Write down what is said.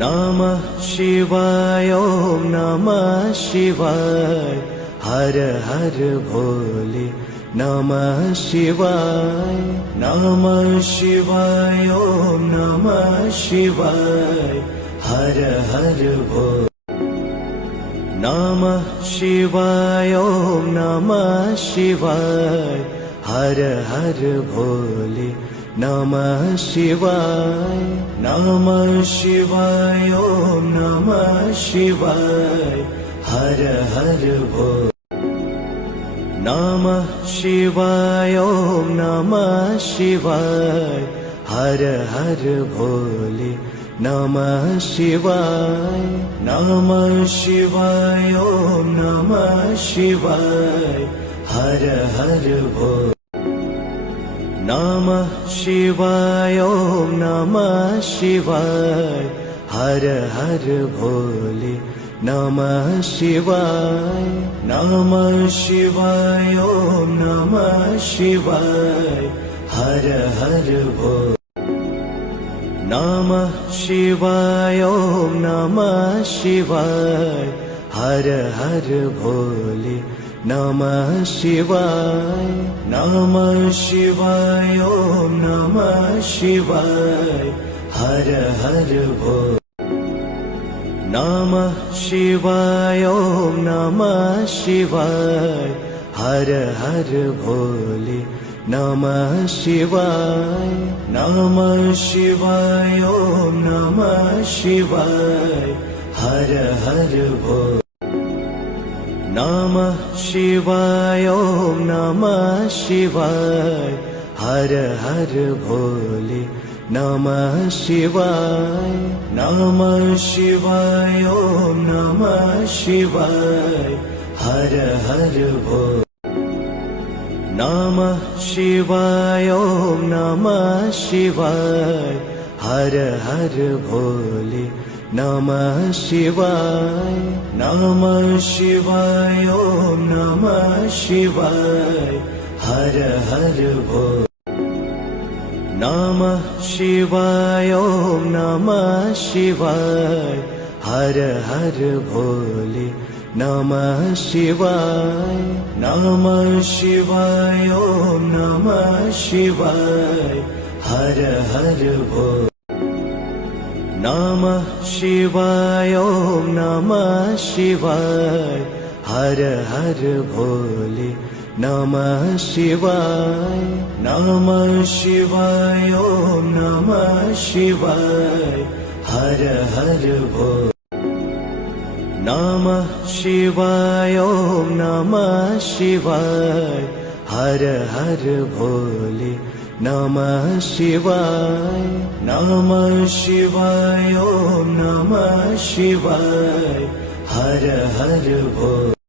नमः शिवाय ॐ नमः शिवाय हर हर भोले नमः शिवाय नमः शिवाय ॐ नमः शिवाय हर हर भोले नमः शिवाय ॐ नमः शिवाय हर हर भोले नमः शिवाय नमः शिवाय ॐ नमः शिवाय हर हर भोले नमः शिवाय ॐ नमः शिवाय हर हर भोले नमः शिवाय नमः शिवाय ॐ नमः शिवाय हर हर भोले नमः शिवाय ॐ नमः शिवाय हर हर भोले नमः शिवाय नमः शिवाय ॐ नमः शिवाय हर हर भोले नमः शिवाय ॐ नमः शिवाय हर हर भोले नमः शिवाय नमः शिवाय ॐ नमः शिवाय हर हर भोले नमः शिवाय ॐ नमः शिवाय हर हर भोले नमः शिवाय नमः शिवाय ॐ नमः शिवाय हर हर भोले नमः शिवाय ॐ नमः शिवाय हर हर भोले नमः शिवाय नमः शिवाय ॐ नमः शिवाय हर हर भोले नमः शिवाय ॐ नमः शिवाय हर हर भोले नमः शिवाय नमः शिवाय ॐ नमः शिवाय हर हर भोले नमः शिवाय ॐ नमः शिवाय हर हर भोले नमः शिवाय नमः शिवाय ॐ नमः शिवाय हर हर भोले नमः शिवाय ॐ नमः शिवाय हर हर भोले नमः शिवाय नमः शिवाय ॐ नमः शिवाय हर हर भोले नमः शिवाय ॐ नमः शिवाय हर हर भोले नमः शिवाय नमः शिवाय ॐ नमः शिवाय हर हर भोले